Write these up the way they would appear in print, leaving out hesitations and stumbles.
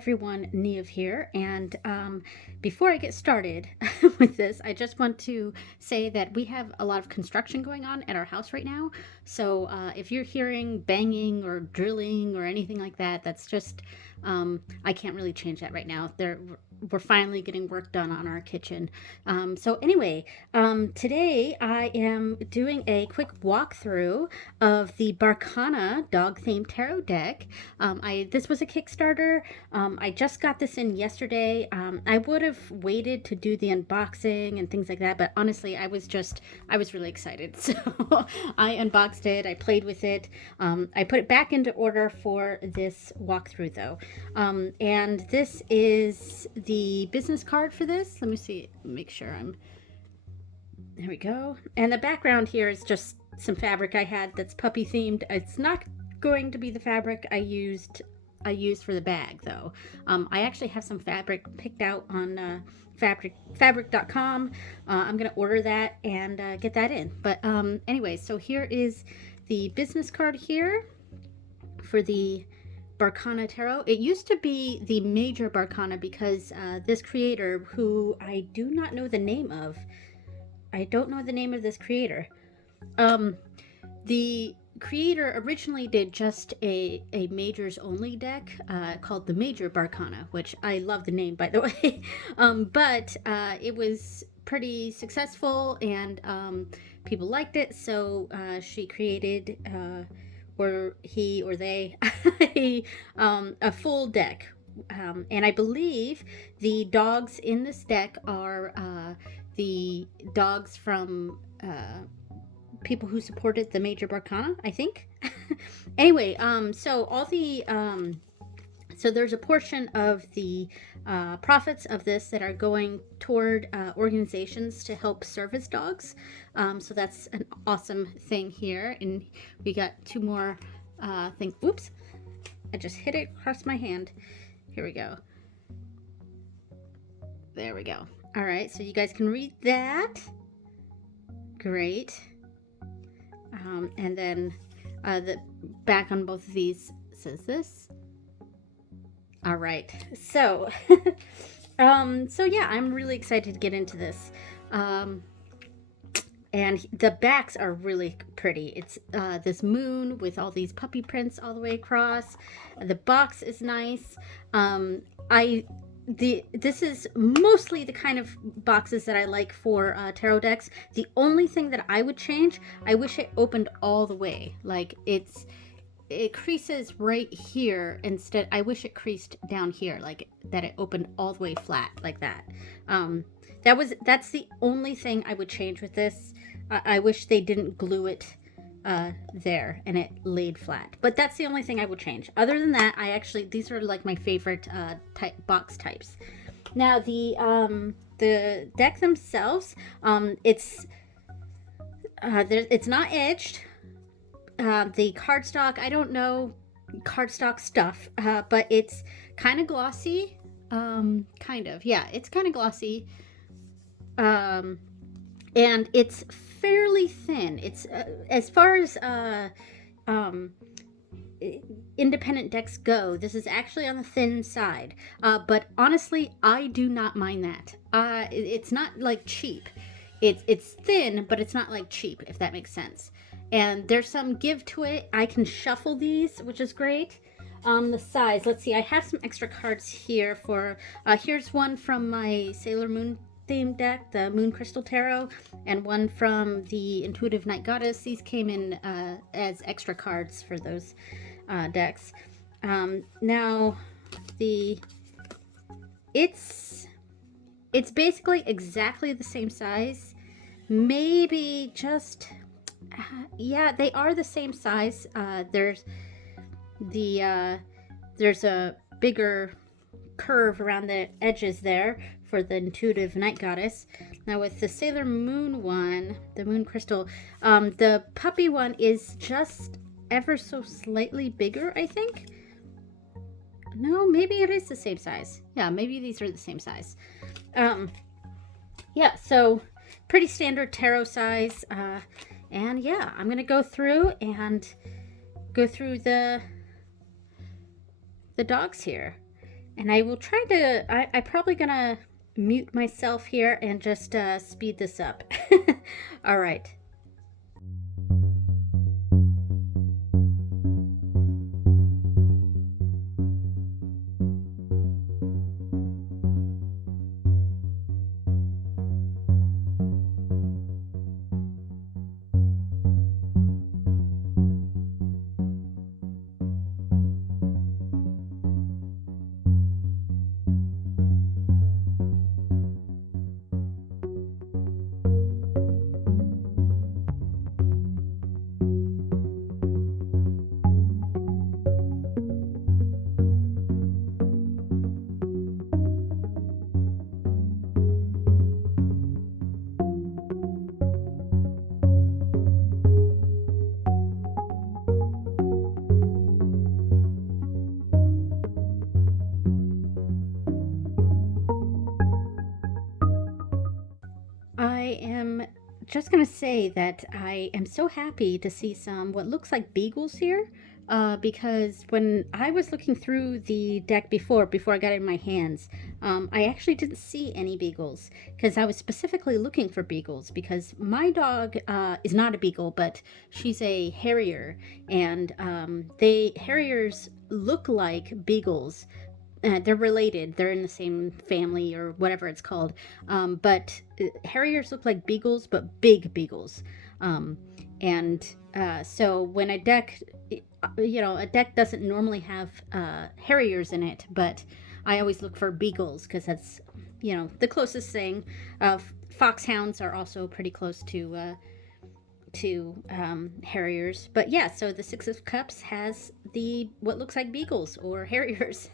everyone, Neve here, and before I get started with this, I just want to say that we have a lot of construction going on at our house right now. So if you're hearing banging or drilling or anything like that, that's just I can't really change that right now. We're finally getting work done on our kitchen. So anyway, today I am doing a quick walkthrough of the Barkana dog-themed tarot deck. This was a Kickstarter. I just got this in yesterday. I would have waited to do the unboxing and things like that, but honestly, I was really excited. So I unboxed it. I played with it. I put it back into order for this walkthrough though. And this is the business card for this. Let me see, make sure there we go. And the background here is just some fabric I had that's puppy themed. It's not going to be the fabric I used for the bag though. I actually have some fabric picked out on fabric.com. I'm gonna order that and get that in. But anyway, so here is the business card here for the Barkana Tarot. It used to be the Major Barkana because this creator, who I do not know the name of, I don't know the name of this creator. The creator originally did just a majors only deck called the Major Barkana, which I love the name, by the way. But it was pretty successful and people liked it, so she created or he or they a full deck. And I believe the dogs in this deck are the dogs from people who supported the Major Barkana, I think. Anyway, so all the so there's a portion of the profits of this that are going toward organizations to help service dogs. So that's an awesome thing here. And we got two more things. Oops, I just hit it across my hand. Here we go. There we go. All right, so you guys can read that. Great. And then the back on both of these says this. All right, so so yeah, I'm really excited to get into this. And the backs are really pretty. It's this moon with all these puppy prints all the way across. The box is nice. This is mostly the kind of boxes that I like for tarot decks. The only thing that I would change, I wish it opened all the way. Like it creases right here instead. I wish it creased down here, like that it opened all the way flat like that. That's the only thing I would change with this. I wish they didn't glue it there and it laid flat, but that's the only thing I would change. Other than that, these are like my favorite box types. Now the deck themselves, it's not edged. The cardstock, I don't know cardstock stuff, but it's kind of glossy. It's kind of glossy. And it's fairly thin. It's as far as independent decks go, this is actually on the thin side. But honestly, I do not mind that. It's not like cheap. It's thin, but it's not like cheap, if that makes sense. And there's some give to it. I can shuffle these, which is great. The size, let's see, I have some extra cards here for, here's one from my Sailor Moon theme deck, the Moon Crystal Tarot, and one from the Intuitive Night Goddess. These came in as extra cards for those decks. Now, it's basically exactly the same size. Maybe just, yeah, they are the same size. There's a bigger curve around the edges there for the Intuitive Night Goddess. Now with the Sailor Moon one, the Moon Crystal, the puppy one is just ever so slightly bigger, I think. No, maybe it is the same size. Yeah, maybe these are the same size. Yeah, so pretty standard tarot size. And yeah, I'm gonna go through the dogs here. And I will try to, I'm probably gonna mute myself here and just speed this up. All right. I am just going to say that I am so happy to see some what looks like beagles here, because when I was looking through the deck before I got it in my hands, I actually didn't see any beagles because I was specifically looking for beagles because my dog is not a beagle, but she's a harrier, and they harriers look like beagles. They're related. They're in the same family or whatever it's called. But Harriers look like beagles, but big beagles. Um, and so when a deck, a deck doesn't normally have Harriers in it, but I always look for beagles because that's, the closest thing. Foxhounds are also pretty close to Harriers. But yeah, so the Six of Cups has the what looks like beagles or Harriers.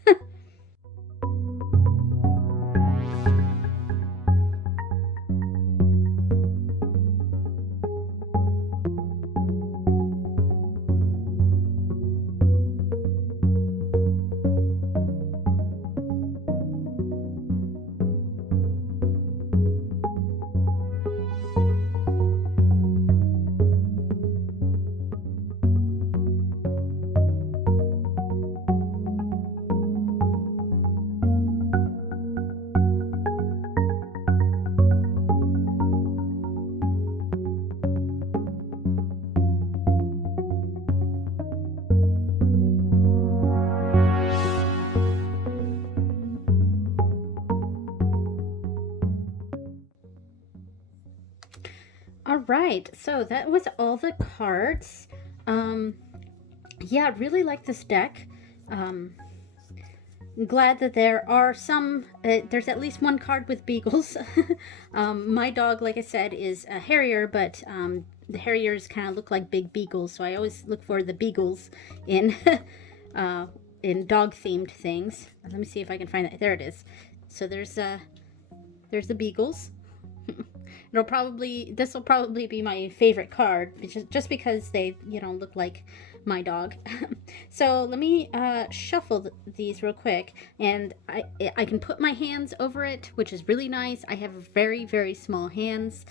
All right, so that was all the cards. Um, yeah, I really like this deck. Um, I'm glad that there are there's at least one card with beagles. My dog, like I said, is a harrier, but the harriers kind of look like big beagles, so I always look for the beagles in uh, in dog themed things. Let me see if I can find that. There it is. So there's the beagles. This will probably be my favorite card, just because they look like my dog. So let me shuffle these real quick, and I can put my hands over it, which is really nice. I have very, very small hands.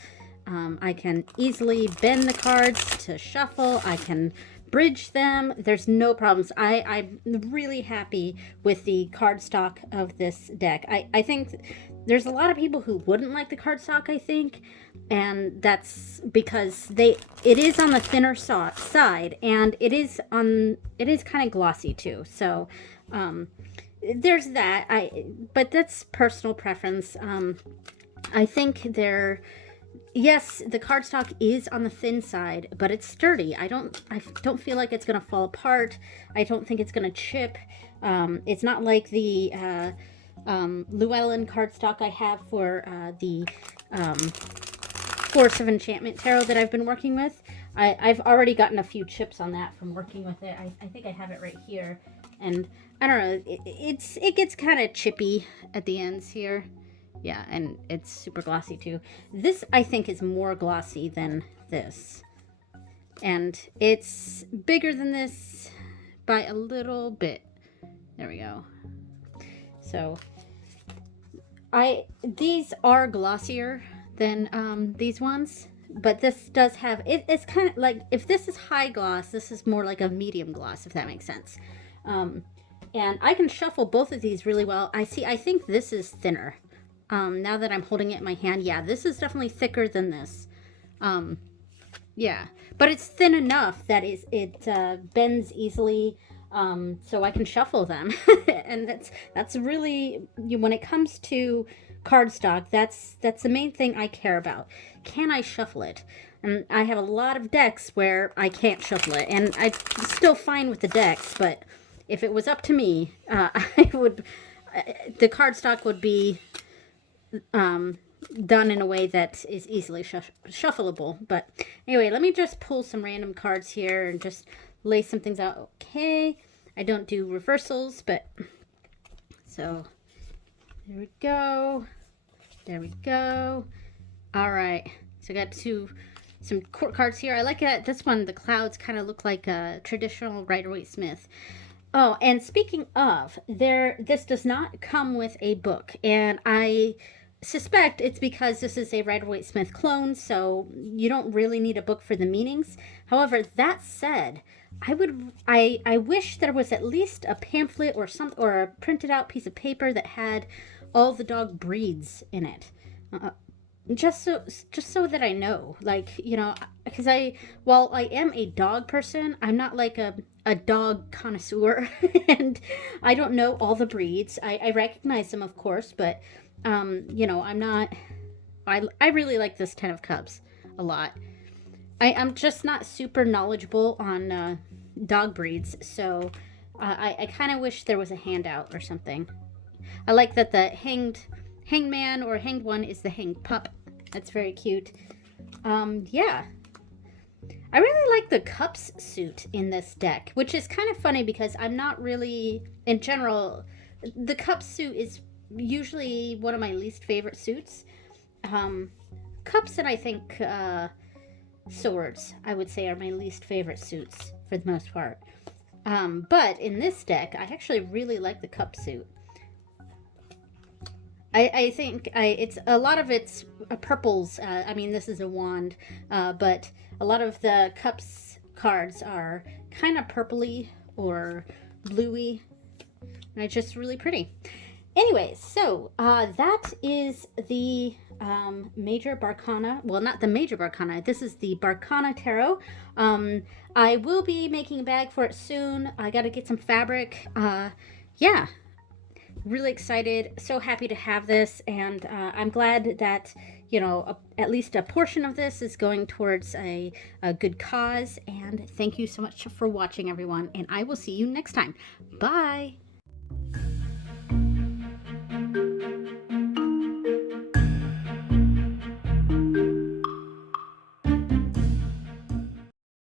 I can easily bend the cards to shuffle. I can bridge them. There's no problems. I'm really happy with the cardstock of this deck. I think there's a lot of people who wouldn't like the cardstock, I think, and that's because it is on the thinner side, and it is kind of glossy too. So there's that. But that's personal preference. I think yes, the cardstock is on the thin side, but it's sturdy. I don't feel like it's gonna fall apart. I don't think it's gonna chip. It's not like the Llewellyn cardstock I have for the Force of Enchantment Tarot that I've been working with. I've already gotten a few chips on that from working with it. I think I have it right here, and I don't know. It gets kind of chippy at the ends here. Yeah, and it's super glossy too. This, I think, is more glossy than this. And it's bigger than this by a little bit. There we go. So, these are glossier than these ones. But this does have, it's kind of like, if this is high gloss, this is more like a medium gloss, if that makes sense. And I can shuffle both of these really well. I think this is thinner. Now that I'm holding it in my hand, yeah, this is definitely thicker than this. Yeah, but it's thin enough that it bends easily, so I can shuffle them. And that's really, when it comes to cardstock, that's the main thing I care about. Can I shuffle it? And I have a lot of decks where I can't shuffle it, and I'm still fine with the decks, but if it was up to me, I would, the cardstock would be done in a way that is easily shuffleable. But anyway, let me just pull some random cards here and just lay some things out. Okay, I don't do reversals, but so there we go. There we go. All right, so I got some court cards here. I like it. This one, the clouds kind of look like a traditional Rider-Waite-Smith. Oh, and speaking of, this does not come with a book, and I suspect it's because this is a Rider-Waite-Smith clone, so you don't really need a book for the meanings. However, that said, I wish there was at least a pamphlet or a printed out piece of paper that had all the dog breeds in it. Just so that I know, like, because while I am a dog person, I'm not like a dog connoisseur, and I don't know all the breeds. I recognize them, of course, but I'm not. I really like this Ten of Cups a lot. I'm just not super knowledgeable on dog breeds, so I kind of wish there was a handout or something. I like that the hangman or hanged one is the hanged pup. That's very cute. Yeah. I really like the cups suit in this deck, which is kind of funny because I'm not really, in general, the cups suit is usually one of my least favorite suits. Cups and I think swords, I would say, are my least favorite suits for the most part. But in this deck, I actually really like the cup suit. I think it's a lot of it's purples. I mean, this is a wand, but a lot of the cups cards are kind of purpley or bluey, and it's just really pretty. Anyways, so that is the Major Barkana. Well, not the Major Barkana. This is the Barkana Tarot. I will be making a bag for it soon. I got to get some fabric. Yeah. Really excited, so happy to have this, and I'm glad that at least a portion of this is going towards a good cause. And thank you so much for watching, everyone, and I will see you next time. Bye.